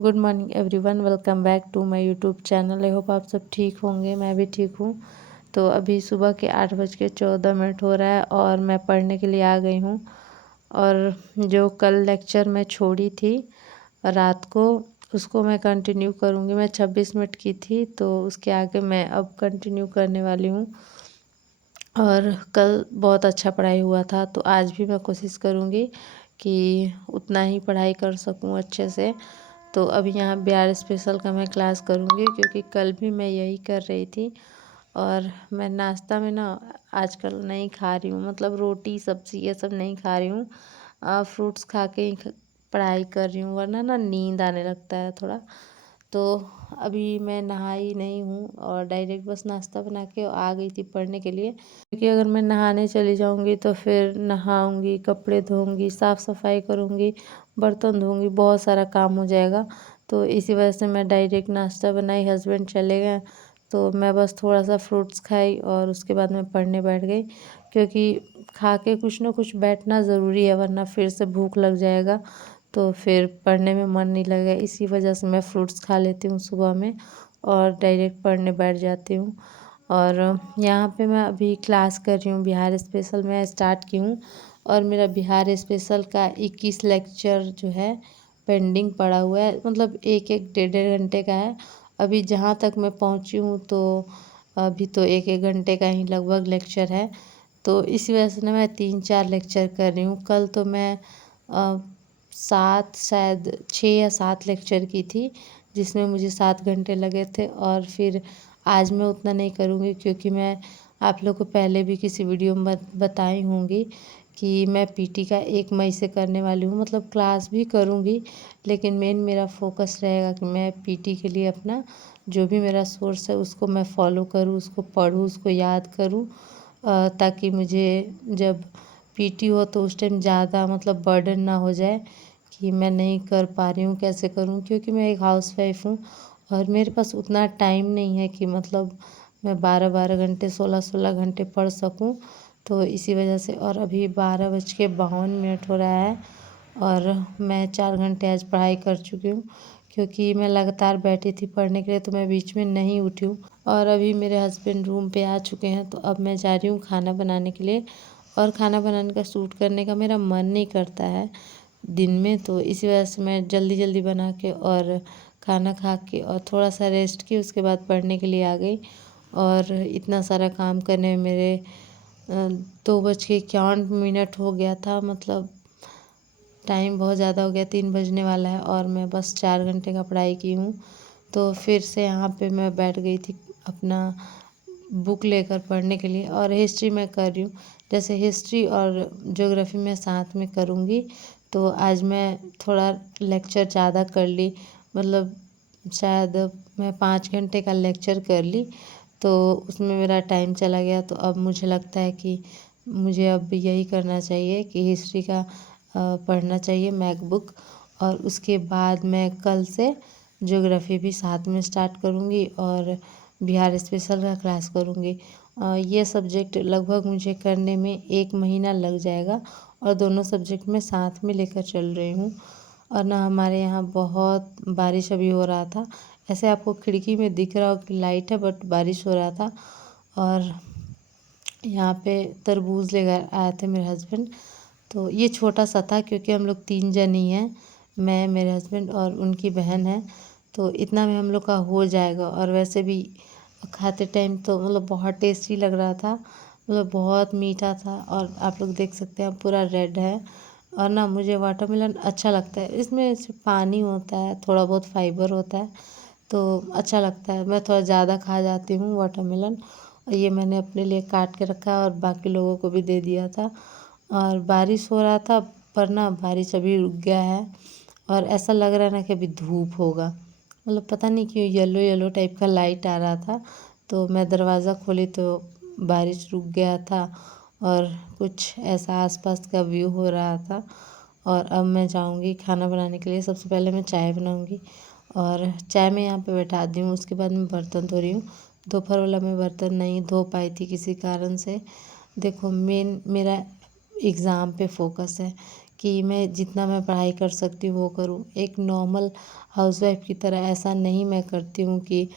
Good morning everyone, welcome back to my YouTube channel. I hope आप सब ठीक होंगे। मैं भी ठीक हूँ। तो अभी सुबह के 8:14 हो रहा है और मैं पढ़ने के लिए आ गई हूँ। और जो कल लेक्चर मैं छोड़ी थी रात को, उसको मैं कंटिन्यू करूँगी। मैं 26 मिनट की थी, तो उसके आगे मैं अब कंटिन्यू करने वाली हूँ। और कल बहुत अच्छा पढ़ाई हुआ था, तो आज भी मैं कोशिश करूँगी कि उतना ही पढ़ाई कर सकूँ अच्छे से। तो अभी यहाँ बिहार स्पेशल का मैं क्लास करूँगी, क्योंकि कल भी मैं यही कर रही थी। और मैं नाश्ता में ना आजकल नहीं खा रही हूँ, मतलब रोटी सब्ज़ी ये सब नहीं खा रही हूँ। फ्रूट्स खा के ही पढ़ाई कर रही हूँ, वरना ना नींद आने लगता है थोड़ा। तो अभी मैं नहाई नहीं हूँ और डायरेक्ट बस नाश्ता बना के आ गई थी पढ़ने के लिए। क्योंकि अगर मैं नहाने चली जाऊँगी तो फिर नहाऊँगी, कपड़े धोऊँगी, साफ़ सफाई करूँगी, बर्तन धोऊँगी, बहुत सारा काम हो जाएगा। तो इसी वजह से मैं डायरेक्ट नाश्ता बनाई, हस्बैंड चले गए, तो मैं बस थोड़ा सा फ्रूट्स खाई और उसके बाद मैं पढ़ने बैठ गई। क्योंकि खा के कुछ ना कुछ बैठना ज़रूरी है, वरना फिर से भूख लग जाएगा, तो फिर पढ़ने में मन नहीं लगेगा। इसी वजह से मैं फ्रूट्स खा लेती हूँ सुबह में और डायरेक्ट पढ़ने बैठ जाती हूँ। और यहाँ पे मैं अभी क्लास कर रही हूँ, बिहार स्पेशल मैं स्टार्ट की हूँ। और मेरा बिहार स्पेशल का 21 लेक्चर जो है पेंडिंग पड़ा हुआ है, मतलब एक एक डेढ़ डेढ़ घंटे का है। अभी जहाँ तक मैं पहुँची हूँ, तो अभी तो एक एक घंटे का ही लगभग लेक्चर है। तो इसी वजह से ना मैं 3-4 लेक्चर कर रही हूँ। कल तो मैं 7 शायद 6 या 7 लेक्चर की थी, जिसमें मुझे 7 घंटे लगे थे। और फिर आज मैं उतना नहीं करूँगी, क्योंकि मैं आप लोग को पहले भी किसी वीडियो में बताई होंगी कि मैं पीटी का 1 मई से करने वाली हूँ। मतलब क्लास भी करूँगी, लेकिन मेन मेरा फोकस रहेगा कि मैं पीटी के लिए अपना जो भी मेरा सोर्स है उसको मैं फॉलो करूँ, उसको पढूँ, उसको याद करूँ, ताकि मुझे जब पीटी हो तो उस टाइम ज़्यादा मतलब बर्डन ना हो जाए कि मैं नहीं कर पा रही हूँ, कैसे करूँ। क्योंकि मैं एक हाउसवाइफ हूँ और मेरे पास उतना टाइम नहीं है कि मतलब मैं 12-12 घंटे 16-16 घंटे पढ़ सकूँ। तो इसी वजह से। और अभी 12:52 हो रहा है और मैं 4 घंटे आज पढ़ाई कर चुकी हूँ, क्योंकि मैं लगातार बैठी थी पढ़ने के लिए, तो मैं बीच में नहीं उठी हूँ। और अभी मेरे हस्बैंड रूम पे आ चुके हैं, तो अब मैं जा रही हूँ खाना बनाने के लिए। और खाना बनाने का शूट करने का मेरा मन नहीं करता है दिन में, तो इसी वजह से मैं जल्दी जल्दी बना के और खाना खा के और थोड़ा सा रेस्ट की, उसके बाद पढ़ने के लिए आ गई। और इतना सारा काम करने में मेरे 2:51 हो गया था, मतलब टाइम बहुत ज़्यादा हो गया, 3 बजने वाला है और मैं बस 4 घंटे का पढ़ाई की हूँ। तो फिर से यहाँ पे मैं बैठ गई थी अपना बुक लेकर पढ़ने के लिए। और हिस्ट्री मैं कर रही हूँ, जैसे हिस्ट्री और ज्योग्राफी मैं साथ में करूँगी। तो आज मैं थोड़ा लेक्चर ज़्यादा कर ली, मतलब शायद मैं 5 घंटे का लेक्चर कर ली, तो उसमें मेरा टाइम चला गया। तो अब मुझे लगता है कि मुझे अब यही करना चाहिए कि हिस्ट्री का पढ़ना चाहिए मैक बुक। और उसके बाद मैं कल से ज्योग्राफी भी साथ में स्टार्ट करूँगी और बिहार स्पेशल का क्लास करूँगी। ये सब्जेक्ट लगभग मुझे करने में 1 महीना लग जाएगा और दोनों सब्जेक्ट मैं साथ में लेकर चल रही हूँ। और ना हमारे यहाँ बहुत बारिश अभी हो रहा था, ऐसे आपको खिड़की में दिख रहा हो कि लाइट है, बट बारिश हो रहा था। और यहाँ पे तरबूज लेकर आए थे मेरे हस्बैंड। तो ये छोटा सा था, क्योंकि हम लोग 3 जन ही हैं, मैं, मेरे हस्बैंड और उनकी बहन है, तो इतना में हम लोग का हो जाएगा। और वैसे भी खाते टाइम तो मतलब बहुत टेस्टी लग रहा था, मतलब बहुत मीठा था। और आप लोग देख सकते हैं पूरा रेड है। और ना मुझे वाटरमेलन अच्छा लगता है, इसमें सिर्फ पानी होता है, थोड़ा बहुत फाइबर होता है, तो अच्छा लगता है। मैं थोड़ा ज़्यादा खा जाती हूँ वाटरमेलन। और ये मैंने अपने लिए काट के रखा है और बाकी लोगों को भी दे दिया था। और बारिश हो रहा था, पर ना बारिश अभी रुक गया है और ऐसा लग रहा है ना कि अभी धूप होगा। मतलब पता नहीं क्यों येलो येलो टाइप का लाइट आ रहा था, तो मैं दरवाज़ा खोली तो बारिश रुक गया था और कुछ ऐसा आसपास का व्यू हो रहा था। और अब मैं जाऊंगी खाना बनाने के लिए। सबसे पहले मैं चाय बनाऊंगी और चाय मैं यहाँ पे बैठा दी हूँ, उसके बाद मैं बर्तन धो रही हूँ। दोपहर वाला मैं बर्तन नहीं धो पाई थी किसी कारण से। देखो मेरा एग्ज़ाम पे फोकस है कि मैं जितना मैं पढ़ाई कर सकती हूँ वो करूँ। एक नॉर्मल हाउसवाइफ की तरह ऐसा नहीं मैं करती हूँ कि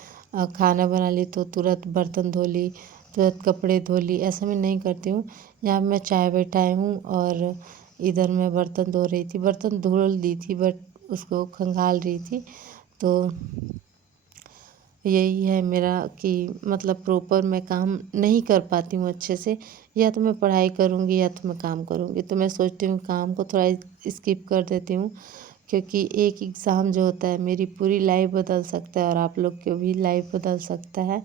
खाना बना ली तो तुरंत बर्तन धो ली, तुरंत कपड़े धो ली, ऐसा मैं नहीं करती हूँ। यहाँ मैं चाय बैठाई हूँ और इधर मैं बर्तन धो रही थी, बर्तन धुल दी थी बट उसको खंगाल रही थी। तो यही है मेरा कि मतलब प्रॉपर मैं काम नहीं कर पाती हूँ अच्छे से। या तो मैं पढ़ाई करूँगी या तो मैं काम करूँगी, तो मैं सोचती हूँ काम को थोड़ा स्किप कर देती हूँ, क्योंकि एक एग्ज़ाम जो होता है मेरी पूरी लाइफ बदल सकता है और आप लोग की भी लाइफ बदल सकता है।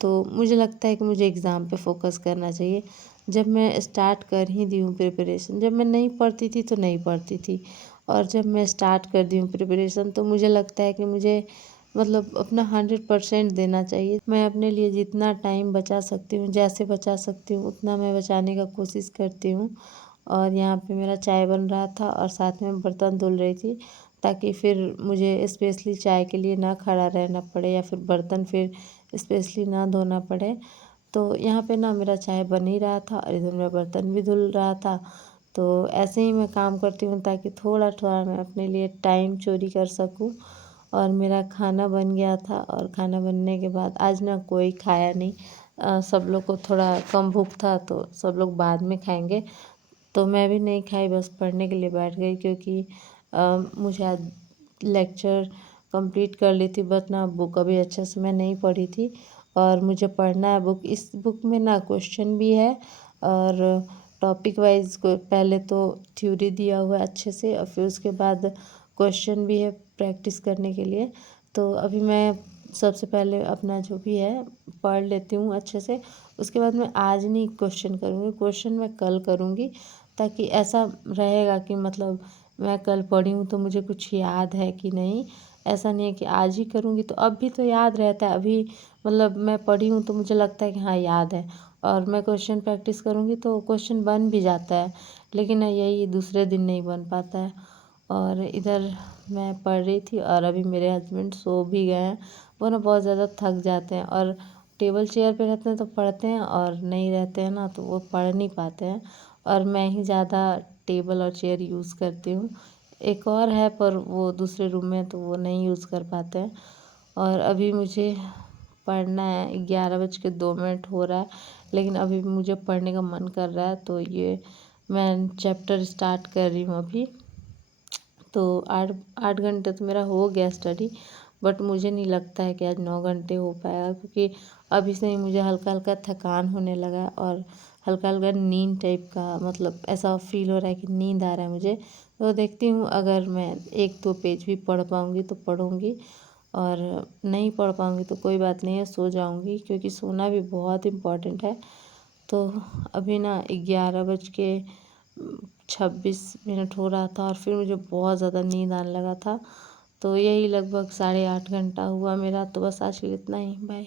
तो मुझे लगता है कि मुझे एग्ज़ाम पे फोकस करना चाहिए। जब मैं स्टार्ट कर ही दी हूँ प्रिपरेशन, जब मैं नहीं पढ़ती थी तो नहीं पढ़ती थी, और जब मैं स्टार्ट कर दी हूँ प्रिपरेशन तो मुझे लगता है कि मुझे मतलब अपना 100% देना चाहिए। मैं अपने लिए जितना टाइम बचा सकती हूँ, जैसे बचा सकती हूँ उतना मैं बचाने का कोशिश करती हूँ। और यहाँ पे मेरा चाय बन रहा था और साथ में बर्तन धुल रही थी, ताकि फिर मुझे स्पेशली चाय के लिए ना खड़ा रहना पड़े या फिर बर्तन फिर स्पेशली ना धोना पड़े। तो यहाँ पे ना मेरा चाय बन ही रहा था और इधर मेरा बर्तन भी धुल रहा था। तो ऐसे ही मैं काम करती हूँ ताकि थोड़ा थोड़ा मैं अपने लिए टाइम चोरी कर सकूँ। और मेरा खाना बन गया था और खाना बनने के बाद आज ना कोई खाया नहीं। सब लोग को थोड़ा कम भूख था तो सब लोग बाद में खाएंगे, तो मैं भी नहीं खाई, बस पढ़ने के लिए बैठ गई, क्योंकि मुझे आज लेक्चर कंप्लीट कर ली थी बट ना बुक अभी अच्छे से मैं नहीं पढ़ी थी और मुझे पढ़ना है बुक। इस बुक में ना क्वेश्चन भी है और टॉपिक वाइज पहले तो थ्योरी दिया हुआ है अच्छे से और फिर उसके बाद क्वेश्चन भी है प्रैक्टिस करने के लिए। तो अभी मैं सबसे पहले अपना जो भी है पढ़ लेती हूँ अच्छे से, उसके बाद मैं आज नहीं क्वेश्चन करूँगी, क्वेश्चन मैं कल करूँगी, ताकि ऐसा रहेगा कि मतलब मैं कल पढ़ी हूँ तो मुझे कुछ याद है कि नहीं। ऐसा नहीं है कि आज ही करूँगी तो अब भी तो याद रहता है, अभी मतलब मैं पढ़ी हूँ तो मुझे लगता है कि हाँ याद है, और मैं क्वेश्चन प्रैक्टिस करूँगी तो क्वेश्चन बन भी जाता है, लेकिन यही दूसरे दिन नहीं बन पाता है। और इधर मैं पढ़ रही थी और अभी मेरे हस्बैंड सो भी गए हैं। वो ना बहुत ज़्यादा थक जाते हैं और टेबल चेयर पे रहते हैं तो पढ़ते हैं, और नहीं रहते हैं ना तो वो पढ़ नहीं पाते हैं, और मैं ही ज़्यादा टेबल और चेयर यूज़ करती हूँ। एक और है पर वो दूसरे रूम में तो वो नहीं यूज़ कर पाते हैं। और अभी मुझे पढ़ना है, 11:02 हो रहा है, लेकिन अभी भी मुझे पढ़ने का मन कर रहा है, तो ये मैं चैप्टर स्टार्ट कर रही हूँ अभी। तो 8 घंटे तो मेरा हो गया स्टडी, बट मुझे नहीं लगता है कि आज 9 घंटे हो पाएगा, क्योंकि अभी से ही मुझे हल्का हल्का थकान होने लगा और हल्का हल्का नींद टाइप का, मतलब ऐसा फील हो रहा है कि नींद आ रहा है मुझे। तो देखती हूँ अगर मैं 1-2 पेज भी पढ़ पाऊँगी तो पढ़ूँगी, और नहीं पढ़ पाऊँगी तो कोई बात नहीं है, सो जाऊँगी, क्योंकि सोना भी बहुत इम्पोर्टेंट है। तो अभी ना 11:26 हो रहा था और फिर मुझे बहुत ज़्यादा नींद आने लगा था। तो यही लगभग 8.5 घंटा हुआ मेरा। तो बस आज के लिए इतना ही, बाय।